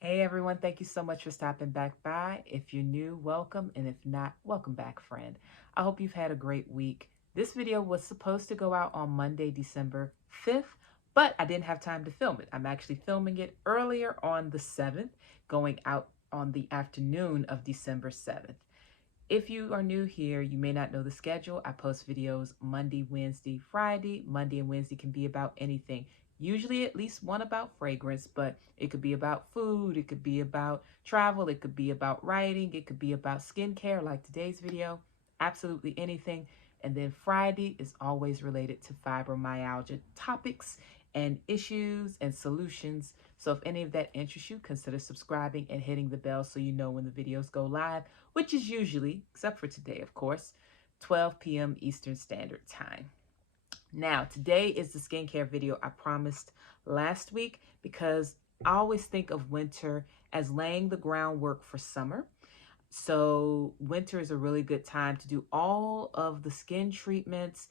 Hey everyone, thank you so much for stopping back by. If you're new, welcome, and if not, welcome back, friend. I hope you've had a great week. This video was supposed to go out on Monday, December 5th, but I didn't have time to film it. I'm actually filming it earlier on the 7th, going out on the afternoon of December 7th. If you are new here, you may not know the schedule. I post videos Monday, Wednesday, Friday. Monday and Wednesday can be about anything. Usually at least one about fragrance, but it could be about food, it could be about travel, it could be about writing, it could be about skincare like today's video, absolutely anything. And then Friday is always related to fibromyalgia topics and issues and solutions. So if any of that interests you, consider subscribing and hitting the bell so you know when the videos go live, which is usually, except for today, of course, 12 p.m. Eastern Standard Time. Now, today is the skincare video I promised last week because I always think of winter as laying the groundwork for summer. So winter is a really good time to do all of the skin treatments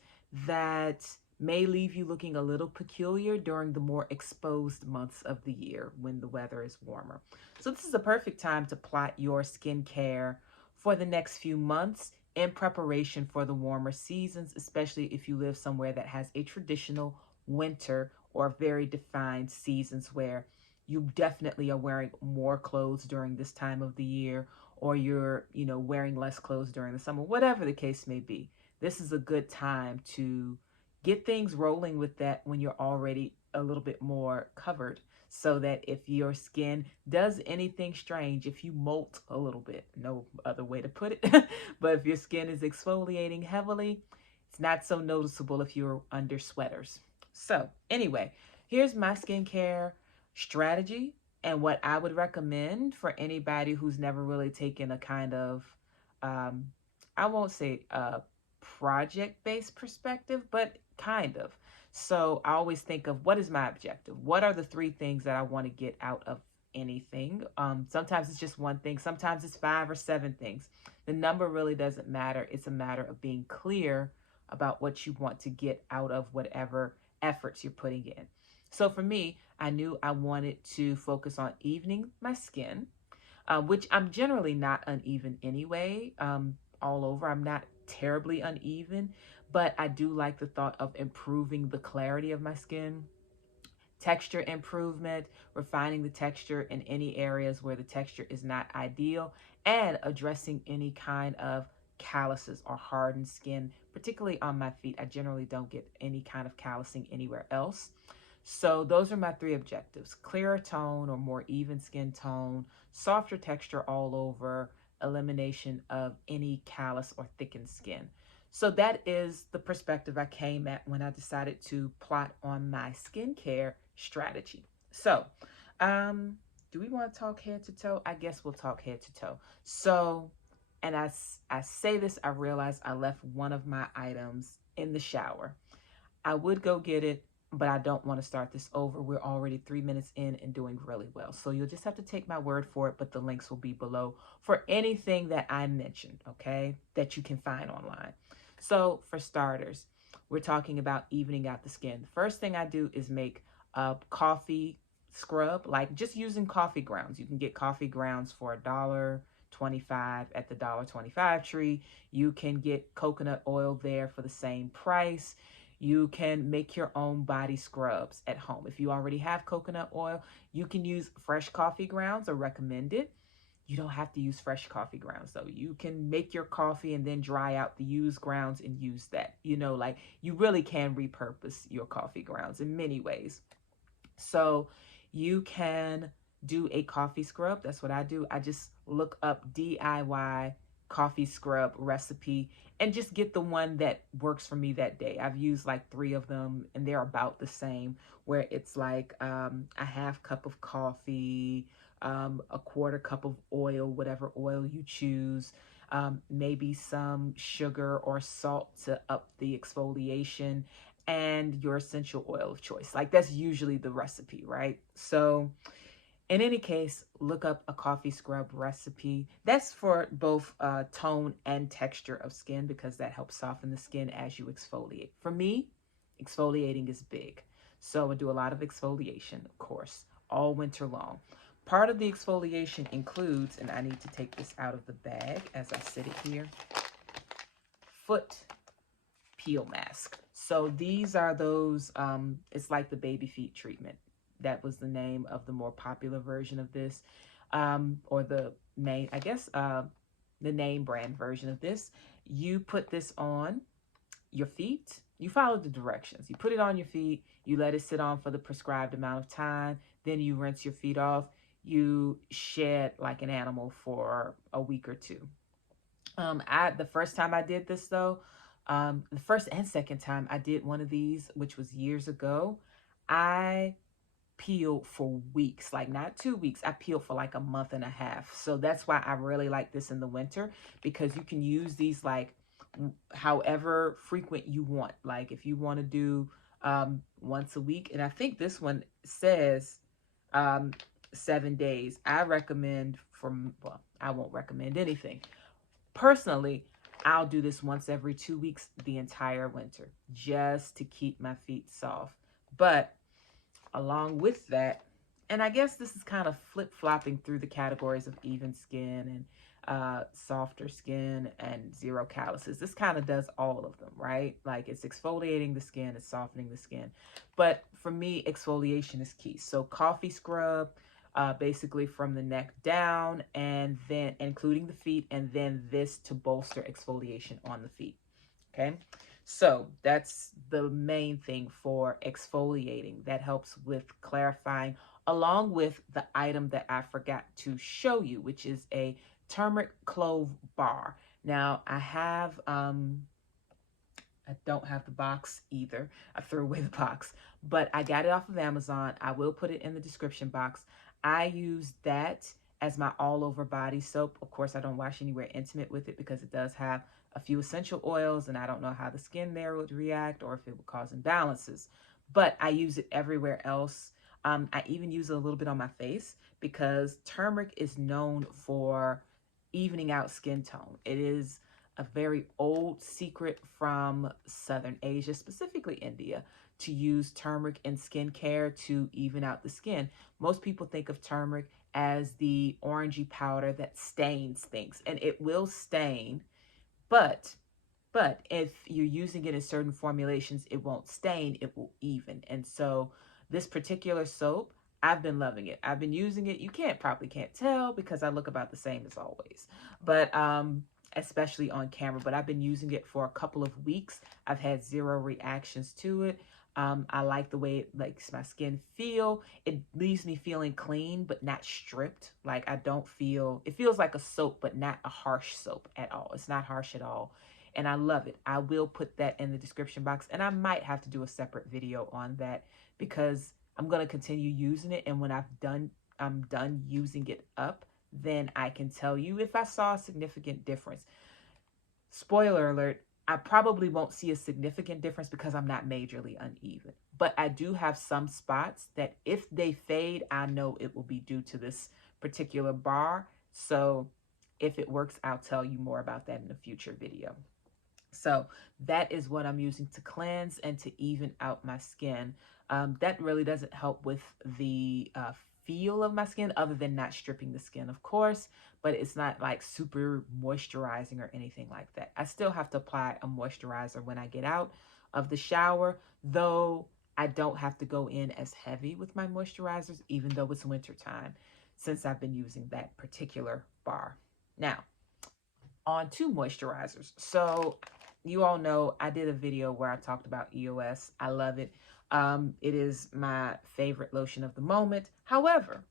that may leave you looking a little peculiar during the more exposed months of the year when the weather is warmer. So this is a perfect time to plot your skincare for the next few months in preparation for the warmer seasons, especially if you live somewhere that has a traditional winter or very defined seasons where you definitely are wearing more clothes during this time of the year, or you're, wearing less clothes during the summer, whatever the case may be. This is a good time to get things rolling with that when you're already a little bit more covered, so that if your skin does anything strange, if you molt a little bit, no other way to put it, but if your skin is exfoliating heavily, it's not so noticeable if you're under sweaters. So anyway, here's my skincare strategy and what I would recommend for anybody who's never really taken a kind of, um, I won't say a project-based perspective, but kind of. So I always think of, what is my objective? What are the three things that I want to get out of anything? Sometimes it's just one thing. Sometimes it's 5 or 7 things. The number really doesn't matter. It's a matter of being clear about what you want to get out of whatever efforts you're putting in. So for me, I knew I wanted to focus on evening my skin, which I'm generally not uneven anyway, all over. I'm not terribly uneven, but I do like the thought of improving the clarity of my skin, texture improvement, refining the texture in any areas where the texture is not ideal, and addressing any kind of calluses or hardened skin, particularly on my feet. I generally don't get any kind of callousing anywhere else. So those are my 3 objectives: clearer tone or more even skin tone, softer texture all over, elimination of any callus or thickened skin. So that is the perspective I came at when I decided to plot on my skincare strategy. So, do we want to talk head to toe? I guess we'll talk head to toe. So, and I say this, I realize I left one of my items in the shower. I would go get it, but I don't want to start this over. We're already 3 minutes in and doing really well. So you'll just have to take my word for it, but the links will be below for anything that I mentioned, okay, that you can find online. So for starters, we're talking about evening out the skin. The first thing I do is make a coffee scrub, like just using coffee grounds. You can get coffee grounds for $1.25 at the $1.25 tree. You can get coconut oil there for the same price. You can make your own body scrubs at home. If you already have coconut oil, you can use fresh coffee grounds, or recommended. You don't have to use fresh coffee grounds though. You can make your coffee and then dry out the used grounds and use that. Like, you really can repurpose your coffee grounds in many ways. So you can do a coffee scrub. That's what I do. I just look up DIY coffee scrub recipe and just get the one that works for me that day. I've used like 3 of them and they're about the same, where it's like a half cup of coffee, a quarter cup of oil, whatever oil you choose, maybe some sugar or salt to up the exfoliation, and your essential oil of choice. Like, that's usually the recipe, right? So in any case, look up a coffee scrub recipe. That's for both tone and texture of skin, because that helps soften the skin as you exfoliate. For me, exfoliating is big. So I do a lot of exfoliation, of course, all winter long. Part of the exfoliation includes, and I need to take this out of the bag as I sit it here, foot peel mask. So these are those, it's like the baby feet treatment. That was the name of the more popular version of this, or the main, I guess, the name brand version of this. You put this on your feet. You follow the directions. You put it on your feet. You let it sit on for the prescribed amount of time. Then you rinse your feet off. You shed like an animal for a week or two. The first time I did this though, the first and second time I did one of these, which was years ago, I peeled for weeks, like not 2 weeks. I peeled for like a month and a half. So that's why I really like this in the winter, because you can use these like however frequent you want. Like if you want to do once a week, and I think this one says 7 days. I recommend well, I won't recommend anything. Personally, I'll do this once every 2 weeks the entire winter just to keep my feet soft. But along with that, and I guess this is kind of flip-flopping through the categories of even skin and softer skin and zero calluses. This kind of does all of them, right? Like it's exfoliating the skin, it's softening the skin. But for me, exfoliation is key. So coffee scrub, basically from the neck down, and then including the feet, and then this to bolster exfoliation on the feet. Okay, so that's the main thing for exfoliating. That helps with clarifying, along with the item that I forgot to show you, which is a turmeric clove bar. Now I don't have the box either. I threw away the box, but I got it off of Amazon. I will put it in the description box. I use that as my all over body soap. Of course, I don't wash anywhere intimate with it because it does have a few essential oils, and I don't know how the skin there would react or if it would cause imbalances. But I use it everywhere else. I even use it a little bit on my face because turmeric is known for evening out skin tone. It is a very old secret from Southern Asia, specifically India, to use turmeric in skincare to even out the skin. Most people think of turmeric as the orangey powder that stains things, and it will stain, but if you're using it in certain formulations, it won't stain, it will even. And so this particular soap, I've been loving it. I've been using it. You probably can't tell because I look about the same as always, but especially on camera, but I've been using it for a couple of weeks. I've had zero reactions to it. I like the way it makes my skin feel. It leaves me feeling clean, but not stripped. Like it feels like a soap, but not a harsh soap at all. It's not harsh at all. And I love it. I will put that in the description box, and I might have to do a separate video on that because I'm going to continue using it. And when I'm done using it up, then I can tell you if I saw a significant difference. Spoiler alert, I probably won't see a significant difference because I'm not majorly uneven. But I do have some spots that if they fade, I know it will be due to this particular bar. So if it works, I'll tell you more about that in a future video. So that is what I'm using to cleanse and to even out my skin. That really doesn't help with the feel of my skin other than not stripping the skin, of course, but it's not like super moisturizing or anything like that. I still have to apply a moisturizer when I get out of the shower, though I don't have to go in as heavy with my moisturizers, even though it's winter time, since I've been using that particular bar. Now, on to moisturizers. So you all know I did a video where I talked about EOS. I love it. It is my favorite lotion of the moment. However,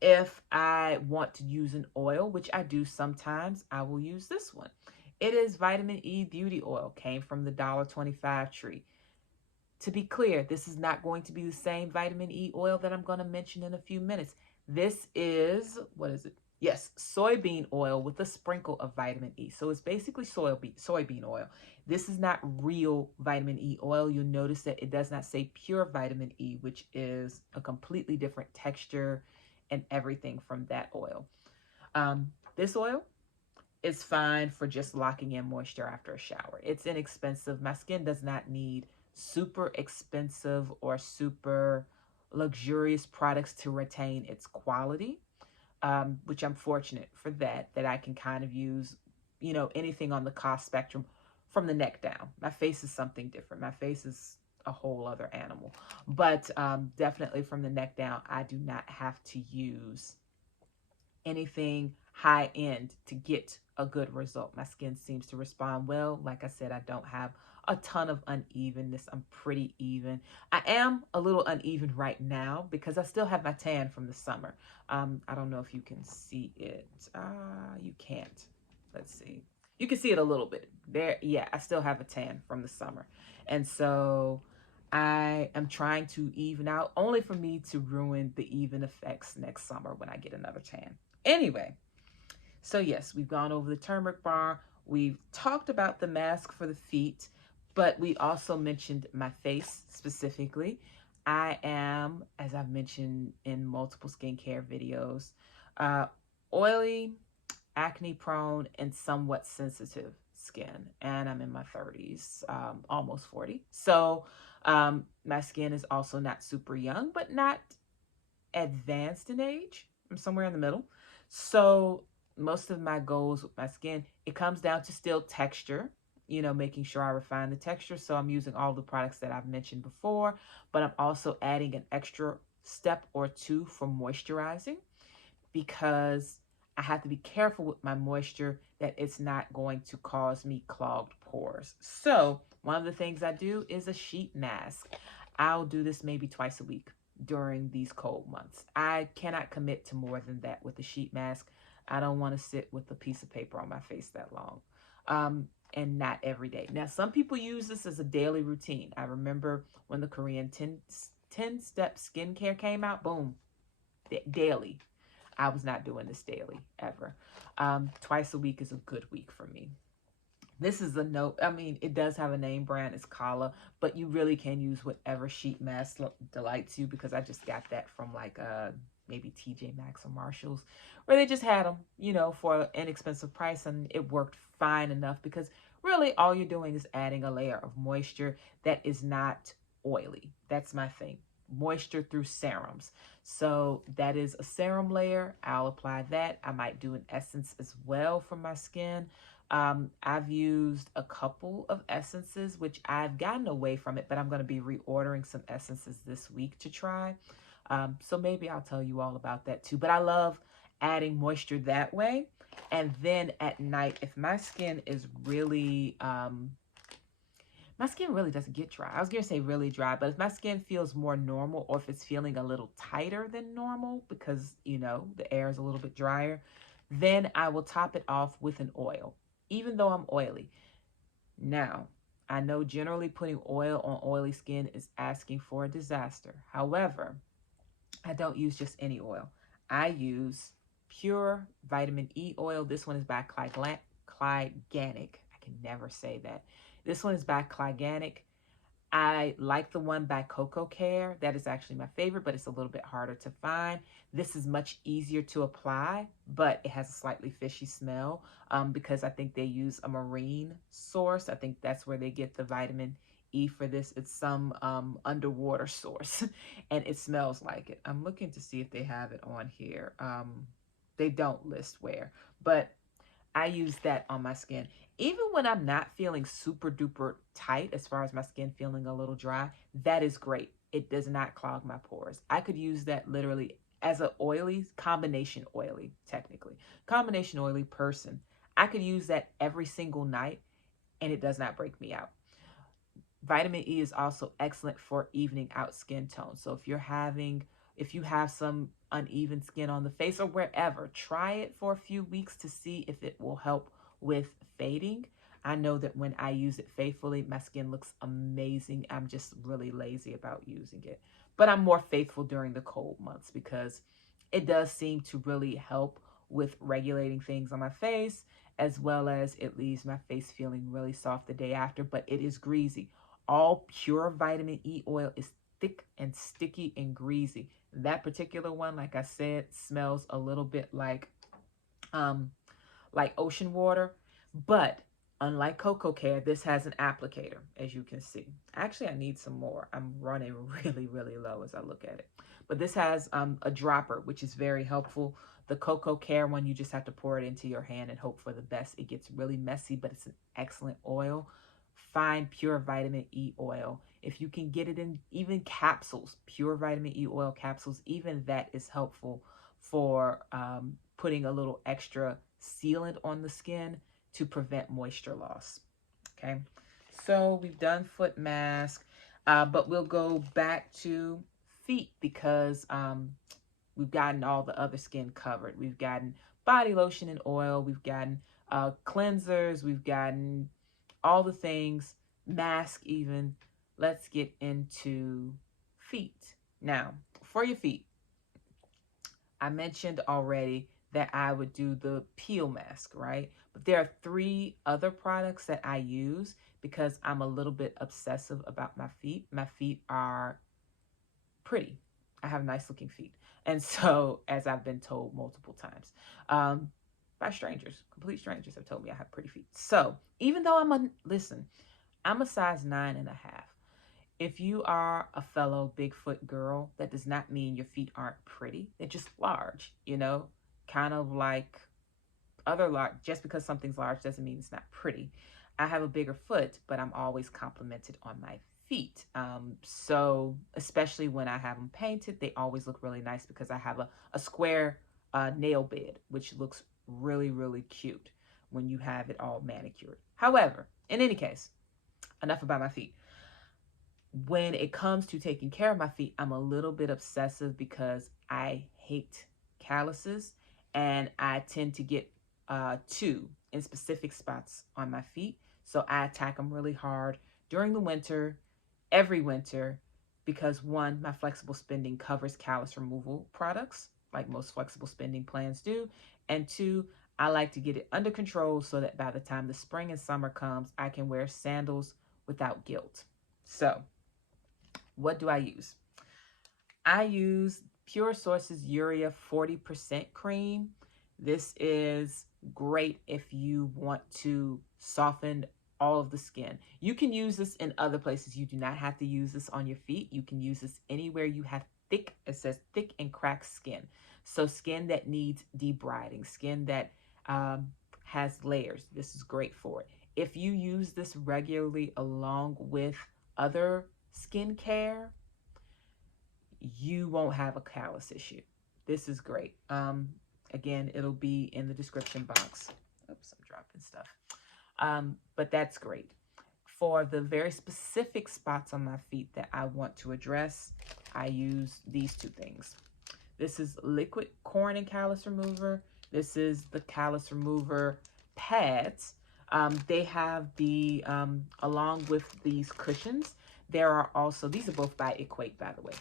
if I want to use an oil, which I do sometimes, I will use this one. It is Vitamin E Beauty Oil, came from the $1.25 tree. To be clear, this is not going to be the same vitamin E oil that I'm going to mention in a few minutes. This is, what is it? Yes, soybean oil with a sprinkle of vitamin E. So it's basically soybean oil. This is not real vitamin E oil. You'll notice that it does not say pure vitamin E, which is a completely different texture and everything from that oil. This oil is fine for just locking in moisture after a shower. It's inexpensive. My skin does not need super expensive or super luxurious products to retain its quality, which I'm fortunate for that I can kind of use, you know, anything on the cost spectrum from the neck down. My face is something different. My face is a whole other animal. But definitely from the neck down, I do not have to use anything high end to get a good result. My skin seems to respond well. Like I said, I don't have a ton of unevenness. I'm pretty even. I am a little uneven right now because I still have my tan from the summer. I don't know if you can see it. You can't. Let's see. You can see it a little bit there. Yeah, I still have a tan from the summer. And so I am trying to even out, only for me to ruin the even effects next summer when I get another tan. Anyway, so yes, we've gone over the turmeric bar. We've talked about the mask for the feet, but we also mentioned my face specifically. I am, as I've mentioned in multiple skincare videos, oily, acne prone, and somewhat sensitive skin. And I'm in my 30s, almost 40. So my skin is also not super young, but not advanced in age. I'm somewhere in the middle. So most of my goals with my skin, it comes down to still texture, you know, making sure I refine the texture. So I'm using all the products that I've mentioned before, but I'm also adding an extra step or two for moisturizing because I have to be careful with my moisture that it's not going to cause me clogged pores. So one of the things I do is a sheet mask. I'll do this maybe twice a week during these cold months. I cannot commit to more than that with the sheet mask. I don't want to sit with a piece of paper on my face that long. And not every day. Now, some people use this as a daily routine. I remember when the Korean 10-step skincare came out, boom, daily. I was not doing this daily ever. Twice a week is a good week for me. This is a note. I mean, it does have a name brand. It's Kala, but you really can use whatever sheet mask delights you because I just got that from like maybe TJ Maxx or Marshalls, where they just had them, you know, for an inexpensive price, and it worked fine enough because really all you're doing is adding a layer of moisture that is not oily. That's my thing. Moisture through serums. So that is a serum layer. I'll apply that. I might do an essence as well for my skin. I've used a couple of essences, which I've gotten away from it, but I'm going to be reordering some essences this week to try. So maybe I'll tell you all about that too. But I love adding moisture that way. And then at night, if my skin is really, my skin really doesn't get dry. I was going to say really dry, but if my skin feels more normal or if it's feeling a little tighter than normal because, you know, the air is a little bit drier, then I will top it off with an oil, even though I'm oily. Now, I know generally putting oil on oily skin is asking for a disaster. However, I don't use just any oil. I use pure vitamin E oil. This one is by Clyganic. I can never say that. This one is by Clyganic. I like the one by Coco Care. That is actually my favorite, but it's a little bit harder to find. This is much easier to apply, but it has a slightly fishy smell because I think they use a marine source. I think that's where they get the vitamin E for this. It's some underwater source, and it smells like it. I'm looking to see if they have it on here. They don't list where, but I use that on my skin. Even when I'm not feeling super duper tight, as far as my skin feeling a little dry, that is great. It does not clog my pores. I could use that literally as an oily, combination oily person. I could use that every single night and it does not break me out. Vitamin E is also excellent for evening out skin tone. So if you have some uneven skin on the face or wherever, try it for a few weeks to see if it will help with fading. I know that when I use it faithfully, my skin looks amazing. I'm just really lazy about using it. But I'm more faithful during the cold months because it does seem to really help with regulating things on my face, as well as it leaves my face feeling really soft the day after, but it is greasy. All pure vitamin E oil is thick and sticky and greasy. That particular one, like I said, smells a little bit like ocean water, but Unlike Cocoa Care, this has an applicator, as you can see. Actually, I need some more. I'm running really, really low as I look at it. But this has a dropper, which is very helpful. The Cocoa Care one, you just have to pour it into your hand and hope for the best. It gets really messy, but it's an excellent oil. Find pure vitamin E oil. If you can get it in even capsules, pure vitamin E oil capsules, even that is helpful for putting a little extra sealant on the skin to prevent moisture loss. Okay, so we've done foot mask, but we'll go back to feet because we've gotten all the other skin covered. We've gotten body lotion and oil. We've gotten cleansers. We've gotten all the things, mask even. Let's get into feet. Now, for your feet, I mentioned already that I would do the peel mask, right? But there are 3 other products that I use because I'm a little bit obsessive about my feet. My feet are pretty. I have nice looking feet. And so, as I've been told multiple times, by strangers, complete strangers have told me I have pretty feet. So even though I'm a size 9.5. If you are a fellow Bigfoot girl, that does not mean your feet aren't pretty. They're just large, kind of like other large. Just because something's large doesn't mean it's not pretty. I have a bigger foot, but I'm always complimented on my feet. So especially when I have them painted, they always look really nice because I have a square nail bed, which looks really, really cute when you have it all manicured. However, in any case, enough about my feet. When it comes to taking care of my feet, I'm a little bit obsessive because I hate calluses, and I tend to get 2 in specific spots on my feet. So I attack them really hard during the winter, every winter, because 1, my flexible spending covers callus removal products, like most flexible spending plans do, and 2, I like to get it under control so that by the time the spring and summer comes, I can wear sandals without guilt. So what do I use? I use Pure Sources Urea 40% cream. This is great if you want to soften all of the skin. You can use this in other places. You do not have to use this on your feet. You can use this anywhere you have thick, it says thick and cracked skin. So skin that needs debriding, skin that has layers. This is great for it. If you use this regularly along with other skincare, you won't have a callus issue. This is great. Again, it'll be in the description box. Oops, I'm dropping stuff. But that's great. For the very specific spots on my feet that I want to address, I use these 2 things. This is liquid corn and callus remover. This is the callus remover pads. They have the, along with these cushions, there are also, these are both by Equate, by the way.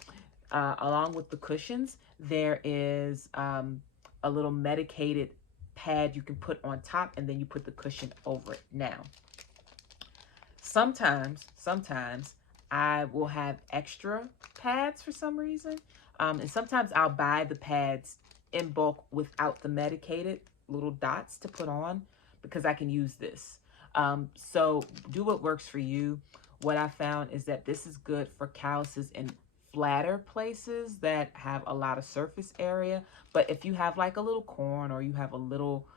Along with the cushions, there is a little medicated pad you can put on top, and then you put the cushion over it. Now, sometimes I will have extra pads for some reason. And sometimes I'll buy the pads in bulk without the medicated little dots to put on because I can use this. So do what works for you. What I found is that this is good for calluses in flatter places that have a lot of surface area. But if you have like a little corn, or you have a little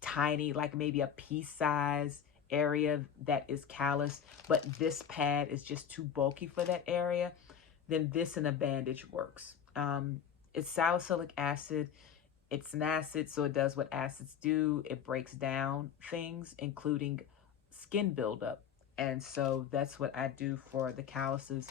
tiny, like maybe a pea size area that is callous, but this pad is just too bulky for that area, then this and a bandage works. It's salicylic acid. It's an acid, so it does what acids do. It breaks down things, including skin buildup. And so that's what I do for the calluses.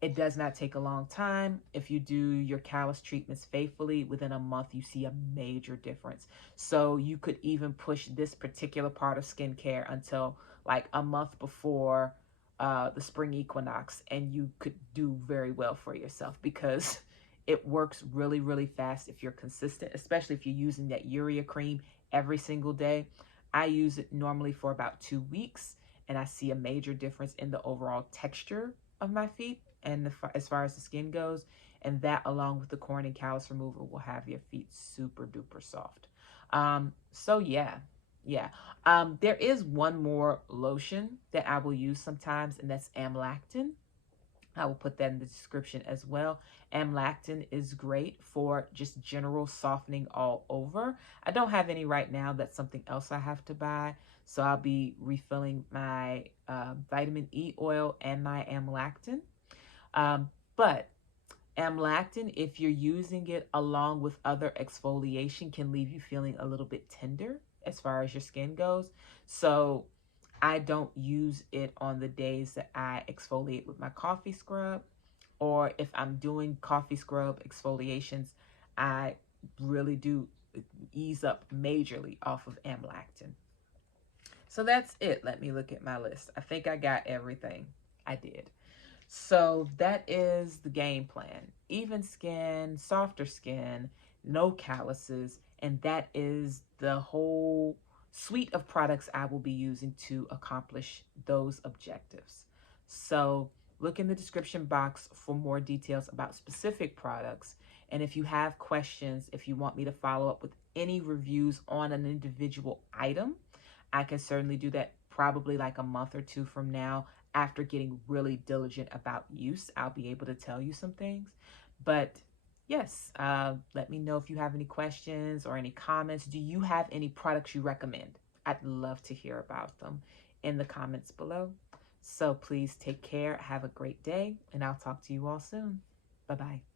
It does not take a long time. If you do your callus treatments faithfully, within a month, you see a major difference. So you could even push this particular part of skincare until like a month before the spring equinox, and you could do very well for yourself because it works really, really fast if you're consistent, especially if you're using that urea cream every single day. I use it normally for about 2 weeks, and I see a major difference in the overall texture of my feet and as far as the skin goes. And that, along with the corn and callus remover, will have your feet super duper soft. So yeah, Yeah. There is one more lotion that I will use sometimes, and that's amlactin. I will put that in the description as well. Amlactin is great for just general softening all over. I don't have any right now. That's something else I have to buy. So I'll be refilling my vitamin E oil and my amlactin. But amlactin, if you're using it along with other exfoliation, can leave you feeling a little bit tender as far as your skin goes. So I don't use it on the days that I exfoliate with my coffee scrub, or if I'm doing coffee scrub exfoliations, I really do ease up majorly off of amlactin. So that's it. Let me look at my list. I think I got everything. I did. So that is the game plan. Even skin, softer skin, no calluses, and that is the whole suite of products I will be using to accomplish those objectives. So look in the description box for more details about specific products. And if you have questions, if you want me to follow up with any reviews on an individual item, I can certainly do that probably like a month or two from now. After getting really diligent about use, I'll be able to tell you some things. But yes, let me know if you have any questions or any comments. Do you have any products you recommend? I'd love to hear about them in the comments below. So please take care, have a great day, and I'll talk to you all soon. Bye-bye.